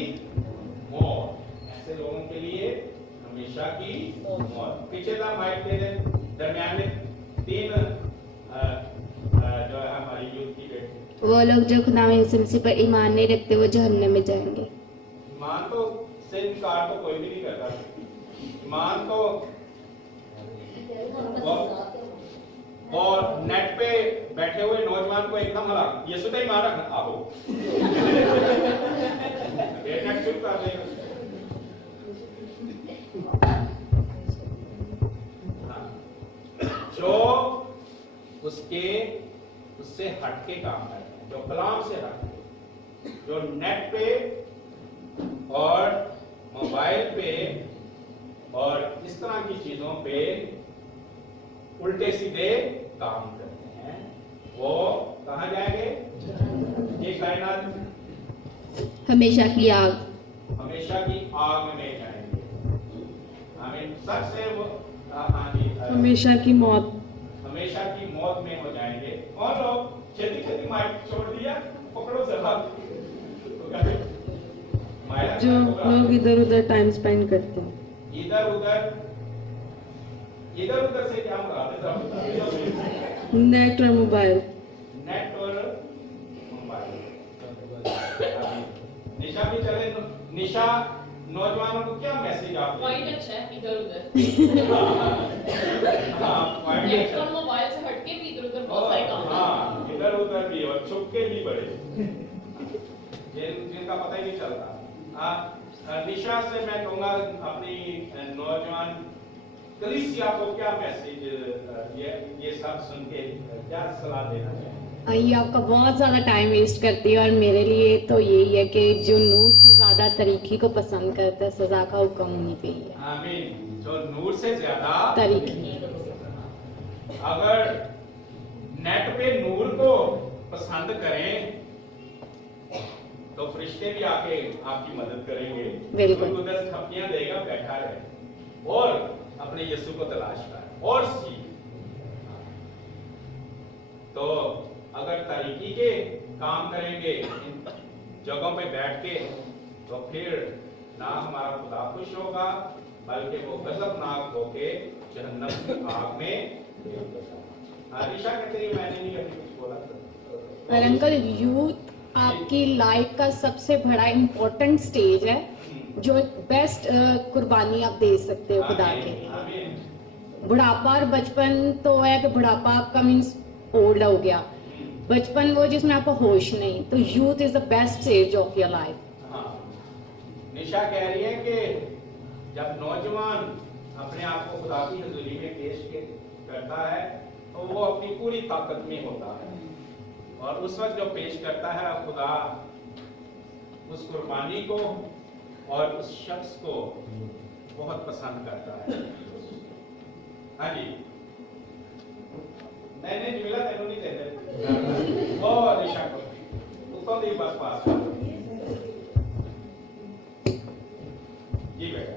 मौत, ऐसे लोगों के लिए हमेशा की मौत। पीछे का माइक दे दें। दरमियान में 3 जो है हमारी यूथ की बेटी। वो लोग जो खुदा में यीशु मसीह पर ईमान नहीं रखते वो जहन्नम में जाएंगे। ईमान तो से इनकार तो कोई भी नहीं करता। ईमान तो और नेट पे बैठे हुए नौजवान को एकदम हला ये सुधा ईमान रखना आओ ये नेट चुप कर देगा। जो उससे हटके काम करते हैं, जो कलाम से हटके, जो नेट पे और मोबाइल पे और इस तरह की चीजों पे उल्टे सीधे काम करते हैं, वो कहां जाएंगे? ये कायनात हमेशा की आग। हमेशा की आग में जाएंगे। आमीन। सच से वो हाँ जी। हमेशा की मौत। हमेशा की मौत में हो जाएंगे। और लोग छेती छेती माइक छोड़ दिया, पकड़ो जरा। जो लोग इधर उधर टाइम स्पेंड करते हैं। इधर उधर से क्या मुराद है? नेट और मोबाइल। नेट और मोबाइल। निशा भी चले। निशा, नौजवानों को क्या मैसेज आप पॉइंट अच्छा है, इधर उधर नेट और मोबाइल से हटके भी इधर उधर बहुत सारे काम हाँ, इधर उधर भी और छुपके भी बड़े जिनका पता ही नहीं चलता। निशा से मैं कहूँगा अपनी नौजवान कलीसिया को क्या मैसेज ये सब सुन के क्या सलाह देना चाहिए? ये आपका बहुत ज़्यादा टाइम वेस्ट करती है, और मेरे लिए तो यही है कि जो नूर से ज़्यादा तरीकी को पसंद करता है, सज़ा का हुक्म नहीं पे है। आमीन। जो नूर से ज्यादा तरीकी। अगर नेट पे नूर को पसंद करें तो फरिश्ते भी आके आपकी मदद करेंगे। बिल्कुल। कोई उधर थप्पियां देगा, बैठा रहे और अपने यीशु को तलाश कर और सीख। तो अगर तरीकी के काम करेंगे इन जगहों पे बैठ के, तो फिर ना हमारा खुदा खुश होगा, बल्कि वो गजबनाक होके जहन्नम की आग में। आरिशा कहते हैं मैंने नहीं अभी कुछ बोला था। और अंकल, यूथ आपकी लाइफ का सबसे बड़ा इम्पोर्टेंट स्टेज है, जो एक बेस्ट कुर्बानी आप दे सकते हो खुदा के। बुढ़ापा और बचपन तो है कि बुढ़ापा आपका मीन्स ओल्ड हो गया, बचपन वो जिसमें आपको होश नहीं, तो youth is the best stage of your life. Nisha कह रही है कि जब नौजवान अपने आप को खुदा की हजूरी में पेश करता है तो वो अपनी पूरी ताकत में होता है, और उस वक्त जो पेश करता है खुदा उस कुर्बानी को और उस शख्स को बहुत पसंद करता है। हाँ जी, नहीं मिला तेनों नहीं देते वो निशा को उसको नहीं बस पास जी बेटा।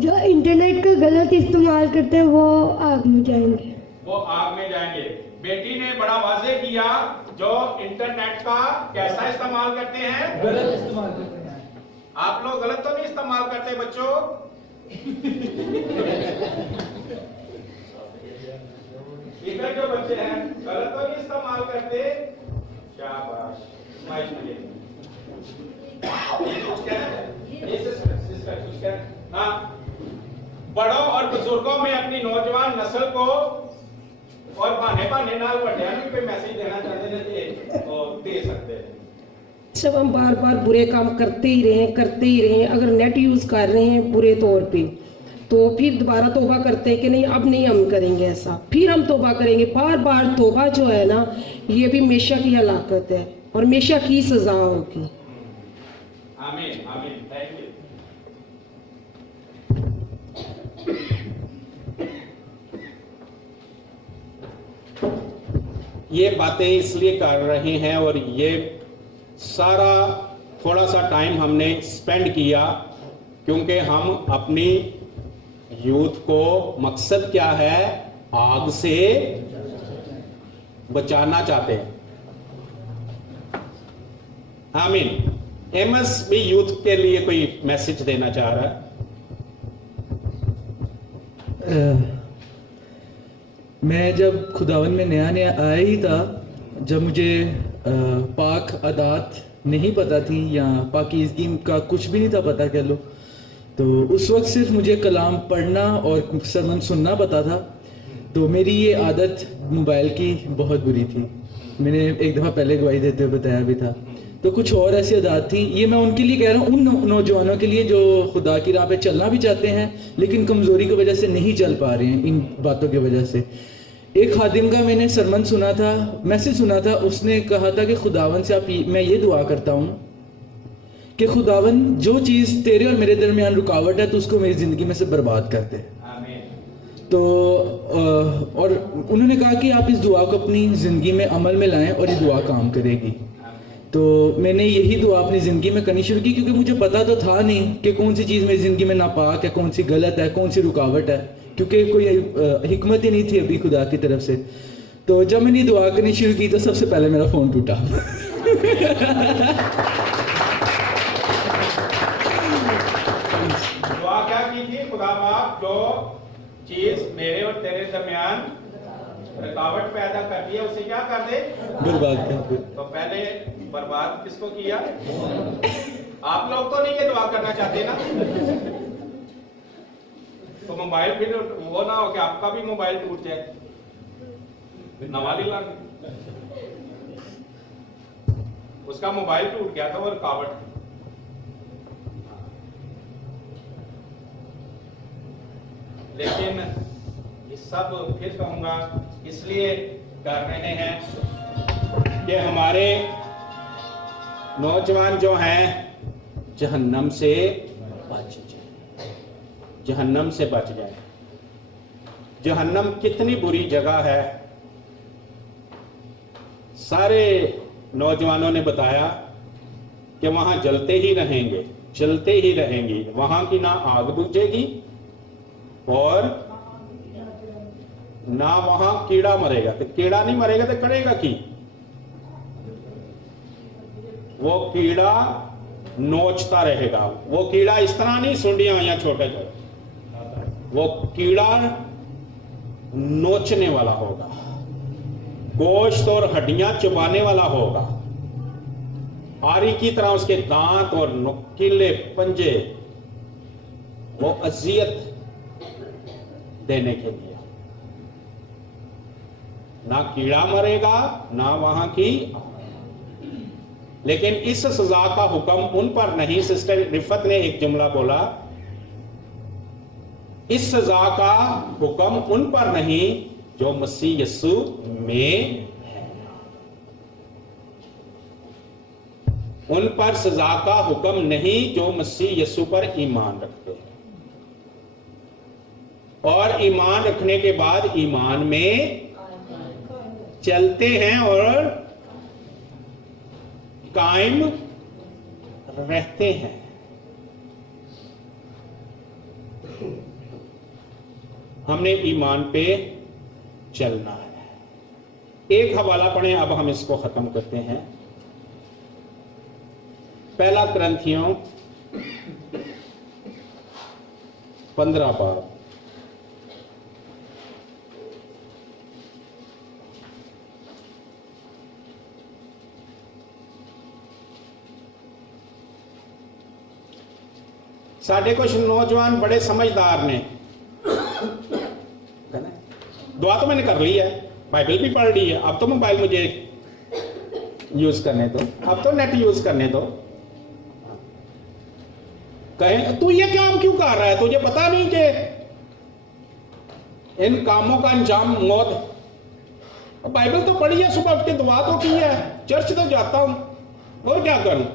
जो इंटरनेट का गलत इस्तेमाल करते हैं वो आग में जाएंगे। वो आग में जाएंगे। बेटी ने बड़ा वाजे किया, जो इंटरनेट का कैसा इस्तेमाल करते हैं, गलत इस्तेमाल करते हैं। आप लोग गलत तो नहीं इस्तेमाल करते बच्चों? इधर जो बच्चे हैं गलत तो नहीं इस्तेमाल करते? शाबाश, स्माइल मिले। हाँ, बड़ों और बुजुर्गों में अपनी नौजवान नस्ल को और बहाने नाल वड्यानी पे मैसेज देना चाहते थे तो दे सकते हैं। जब हम बार बार बुरे काम करते ही रहें, अगर नेट यूज़ कर रहे हैं बुरे तौर पे, तो फिर दोबारा तौबा करते हैं कि नहीं अब नहीं हम करेंगे ऐसा, फिर हम तौबा करेंगे। बार बार तौबा जो है ना, ये भी हमेशा की हलाकत है और हमेशा की सजा होगी। आमीन आमीन, थैंक यू। ये बातें इसलिए कर रहे हैं और ये सारा थोड़ा सा टाइम हमने स्पेंड किया क्योंकि हम अपनी यूथ को मकसद क्या है, आग से बचाना चाहते हैं। आमीन। एमएस भी यूथ के लिए कोई मैसेज देना चाह रहा है? मैं जब खुदावन में नया आया ही था, जब मुझे पाक अदात नहीं पता थी या पाकीज़गी का कुछ भी नहीं था पता कह लो, तो उस वक्त सिर्फ मुझे कलाम पढ़ना और सरमन सुनना पता था। तो मेरी ये आदत मोबाइल की बहुत बुरी थी, मैंने एक दफ़ा पहले गवाही देते हुए बताया भी था। तो कुछ और ऐसी आदत थी, ये मैं उनके लिए कह रहा हूँ, उन नौजवानों के लिए जो खुदा की राह पे चलना भी चाहते हैं लेकिन कमज़ोरी की वजह से नहीं चल पा रहे हैं इन बातों की वजह से। एक खादिम का मैंने सरमन सुना था, मैसेज सुना था, उसने कहा था कि खुदावन से मैं ये दुआ करता हूँ कि खुदावन जो चीज़ तेरे और मेरे दरमियान रुकावट है तो उसको मेरी ज़िंदगी में से बर्बाद कर दे। तो और उन्होंने कहा कि आप इस दुआ को अपनी ज़िंदगी में अमल में लाएं और ये दुआ काम करेगी। तो मैंने यही दुआ अपनी ज़िंदगी में करनी शुरू की क्योंकि मुझे पता तो था नहीं कि कौन सी चीज़ मेरी ज़िंदगी में नापाक है, कौन सी गलत है, कौन सी रुकावट है, क्योंकि कोई हिकमत ही नहीं थी अभी खुदा की तरफ से। तो जब मैंने दुआ करनी शुरू की तो सबसे पहले मेरा फ़ोन टूटा। दुआ क्या की थी? खुदा बाप जो चीज मेरे और तेरे दरमियान रुकावट पैदा करती है उसे क्या कर दे? बर्बाद कर दे। तो पहले बर्बाद किसको किया? आप लोग तो नहीं ये दुआ करना चाहते ना? तो मोबाइल फिर वो ना हो कि आपका भी मोबाइल टूट जाए, नवाली लाग उसका मोबाइल टूट गया था वो रुकावट। लेकिन ये सब फिर कहूंगा इसलिए कर रहे हैं कि हमारे नौजवान जो हैं जहन्नम से बच जाए, जहन्नम से बच जाए। जहन्नम कितनी बुरी जगह है। सारे नौजवानों ने बताया कि वहां जलते ही रहेंगे, चलते ही रहेंगे, वहां की ना आग बुझेगी और ना वहां कीड़ा मरेगा। तो कीड़ा नहीं मरेगा तो करेगा की? वो कीड़ा नोचता रहेगा। वो कीड़ा इस तरह नहीं सुंडियां या छोटे छोटे, वो कीड़ा नोचने वाला होगा, गोश्त और हड्डियां चबाने वाला होगा। आरी की तरह उसके दांत और नुकीले पंजे, वो अजियत देने के लिए। ना कीड़ा मरेगा ना वहां की। लेकिन इस सजा का हुक्म उन पर नहीं। सिस्टर रिफत ने एक जुमला बोला, इस सजा का हुक्म उन पर नहीं जो मसीह यीशु में है। उन पर सजा का हुक्म नहीं जो मसीह यीशु पर ईमान रखते हैं। और ईमान रखने के बाद ईमान में चलते हैं और कायम रहते हैं। हमने ईमान पे चलना है। एक हवाला पढ़े, अब हम इसको खत्म करते हैं। पहला कुरिन्थियों 15 बाब। साढ़े कुछ नौजवान बड़े समझदार ने, दुआ तो मैंने कर ली है, बाइबल भी पढ़ ली है, अब तो मोबाइल मुझे यूज करने दो, अब तो नेट यूज करने दो। कहें तू ये काम क्यों कर रहा है, तुझे पता नहीं कि इन कामों का अंजाम मौत। बाइबल तो पढ़ी है, सुबह उठ के दुआ तो की है, चर्च तो जाता हूं, और क्या करूं।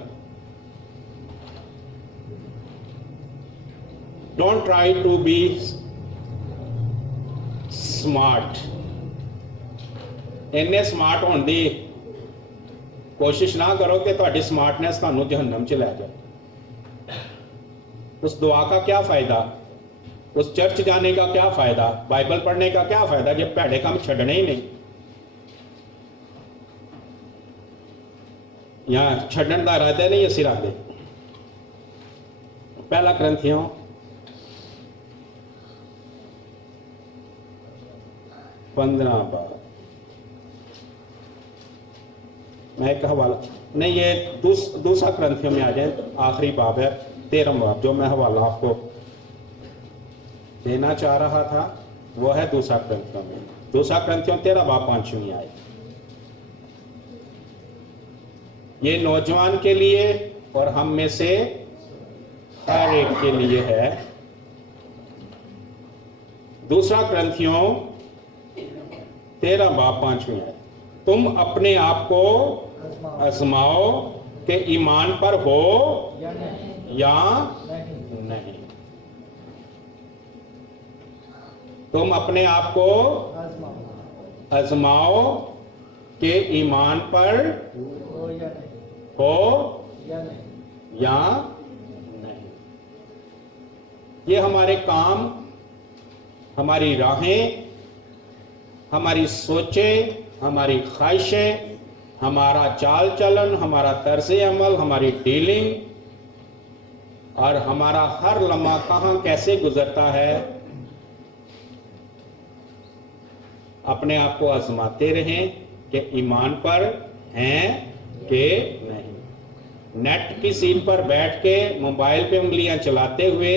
Don't try to be smart. इन्ने स्मार्ट होने की कोशिश ना करो कि ਤੁਹਾਡੀ स्मार्टनेस ਤੁਹਾਨੂੰ जहन्नम च ले जाए। उस दुआ का क्या फायदा, उस चर्च जाने का क्या फायदा, बाइबल पढ़ने का क्या फायदा जब भैड़े काम छड़ने ही नहीं। यहां छड़न का इरादा नहीं, असि रखते। पहला कुरिन्थियों 15 बाब। मैं एक हवाला नहीं, ये दूसरा कुरिन्थियों में आ जाए, आखिरी बाब है 13वां बाब। जो मैं हवाला आपको देना चाह रहा था वो है दूसरा कुरिन्थियों में। दूसरा कुरिन्थियों 13 बाब 5वीं आयत। ये नौजवान के लिए और हम में से हर एक के लिए है। दूसरा कुरिन्थियों 13 बाब 5वीं आयत। तुम अपने आप को आजमाओ कि ईमान पर हो या नहीं। तुम अपने आप को आजमाओ कि ईमान पर हो या नहीं। ये हमारे काम, हमारी राहें, हमारी सोचें, हमारी ख्वाहिशें, हमारा चाल चलन, हमारा तर्ज अमल, हमारी डीलिंग और हमारा हर लम्हा कहां कैसे गुजरता है, अपने आप को आजमाते रहें कि ईमान पर हैं कि नहीं। नेट की सीट पर बैठ के मोबाइल पे उंगलियां चलाते हुए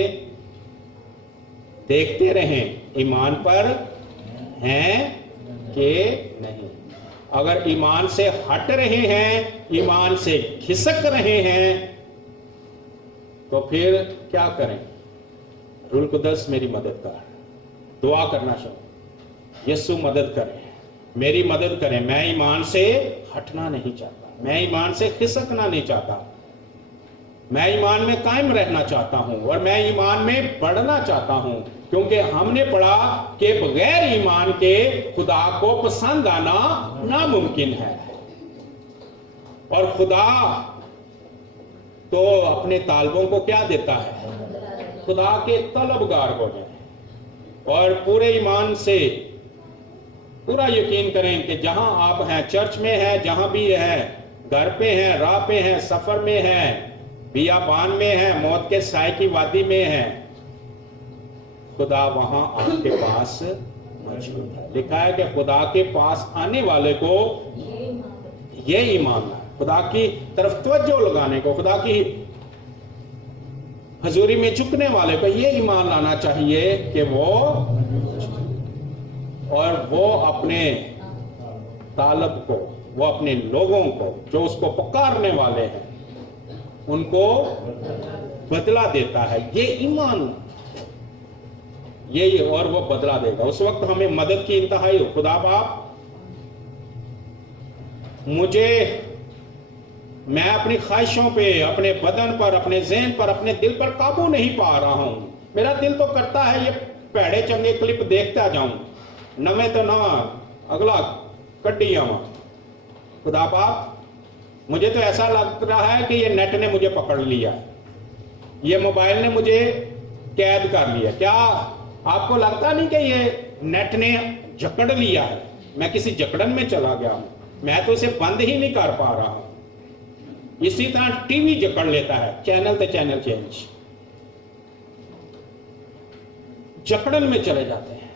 देखते रहें ईमान पर हैं कि नहीं। अगर ईमान से हट रहे हैं, ईमान से खिसक रहे हैं, तो फिर क्या करें। रूह कुदस मेरी मदद कर, दुआ करना चाहिए, यीशु मदद करें, मेरी मदद करें। मैं ईमान से हटना नहीं चाहता, मैं ईमान से खिसकना नहीं चाहता, मैं ईमान में कायम रहना चाहता हूं और मैं ईमान में बढ़ना चाहता हूं, क्योंकि हमने पढ़ा कि बगैर ईमान के खुदा को पसंद आना नामुमकिन है। और खुदा तो अपने तालबों को क्या देता है? खुदा के तलबगार हो जाए और पूरे ईमान से पूरा यकीन करें कि जहां आप हैं, चर्च में हैं, जहां भी है, घर पे हैं, राह पे हैं, सफर में हैं, बियाबान में है, मौत के साए की वादी में है, खुदा वहां आपके पास मौजूद है। लिखा है कि खुदा के पास आने वाले को ये ईमान है, खुदा की तरफ तवज्जो लगाने को, खुदा की हजूरी में झुकने वाले को ये ईमान लाना चाहिए कि वो अपने तालब को, वो अपने लोगों को जो उसको पुकारने वाले हैं उनको बदला देता है। ये ईमान, ये और वो बदला देगा। उस वक्त हमें मदद की इंतहाई हो। खुदा बाप, मैं अपनी ख्वाहिशों पे, अपने बदन पर, अपने ज़हन पर, अपने दिल पर काबू नहीं पा रहा हूं। मेरा दिल तो करता है ये पैड़े चंगे क्लिप देखता जाऊं, नवे तो नवा अगला कड्डी आवा। खुदा बाप, मुझे तो ऐसा लग रहा है कि ये नेट ने मुझे पकड़ लिया, ये मोबाइल ने मुझे कैद कर लिया। क्या आपको लगता नहीं कि ये नेट ने जकड़ लिया है? मैं किसी जकड़न में चला गया हूं, मैं तो इसे बंद ही नहीं कर पा रहा हूं। इसी तरह टीवी जकड़ लेता है, चैनल तो चैनल चेंज, जकड़न में चले जाते हैं।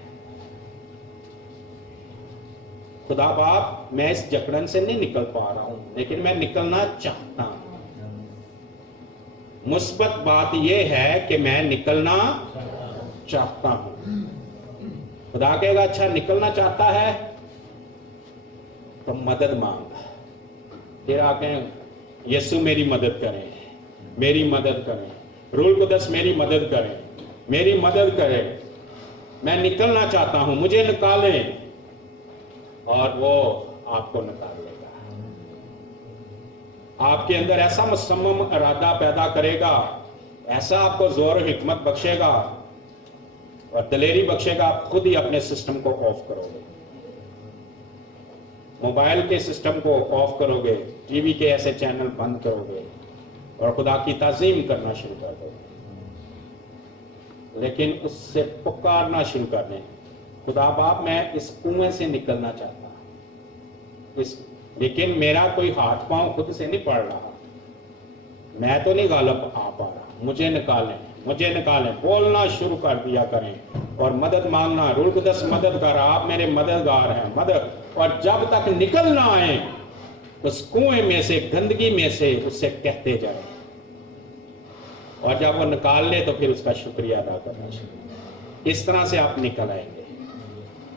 खुदा बाप, मैं इस जकड़न से नहीं निकल पा रहा हूं, लेकिन मैं निकलना चाहता हूं। मुस्बत बात यह है कि मैं निकलना चाहता हूं। खुदा कहेगा, अच्छा निकलना चाहता है तो मदद मांग। फिर आके यीशु मेरी मदद करें, मेरी मदद करें, रूल कुदस मेरी मदद करें, मेरी मदद करें, मैं निकलना चाहता हूं, मुझे निकालें। और वो आपको निकाल लेगा, आपके अंदर ऐसा मुसम्मम इरादा पैदा करेगा, ऐसा आपको जोर और हिकमत बख्शेगा और दलेरी बख्शेगा, आप खुद ही अपने सिस्टम को ऑफ करोगे, मोबाइल के सिस्टम को ऑफ करोगे, टीवी के ऐसे चैनल बंद करोगे और खुदा की ताज़ीम करना शुरू कर दोगे। लेकिन उससे पुकारना शुरू कर दें, खुदा बाप, मैं इस कुएं से निकलना चाहता हूं, लेकिन मेरा कोई हाथ पांव खुद से नहीं पड़ रहा, मैं तो नहीं गालिब आ पा रहा, मुझे निकालें, मुझे निकालें। बोलना शुरू कर दिया करें और मदद मांगना, रूल कुदस मदद कर, आप मेरे मददगार हैं, मदद। और जब तक निकल ना आए उस कुएं में से, गंदगी में से, उससे कहते जाए, और जब वो निकाल ले तो फिर उसका शुक्रिया अदा करना चाहिए। इस तरह से आप निकल आएंगे।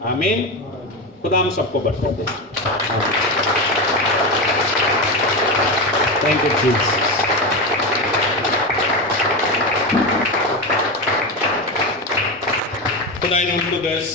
आमीन। खुदा हम सबको बरकत दे। Thank you Jesus. खुदा रूल कुदस